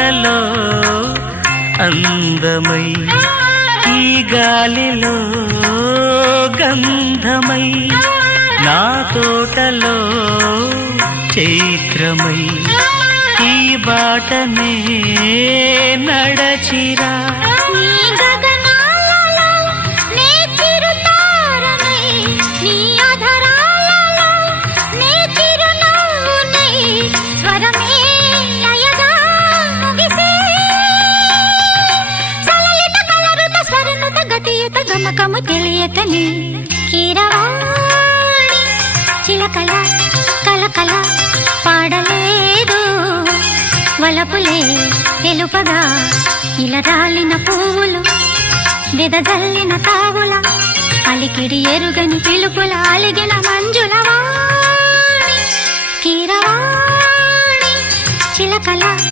పాటలో అందమై ఈ గాలిలో గంధమై నా తోటలో చైత్రమై ఈ బాటనే నడచిరా గమకము తెలియతని కీరవాణి చిలకల కలకల పాడలేదు వలపులే తెలుపగా ఇలా రాలిన పువ్వులు వెదజల్లిన తావుల అలికిడి ఎరుగని పిలుపుల అలిగిన మంజుల వాణి కీరవాణి చిలకల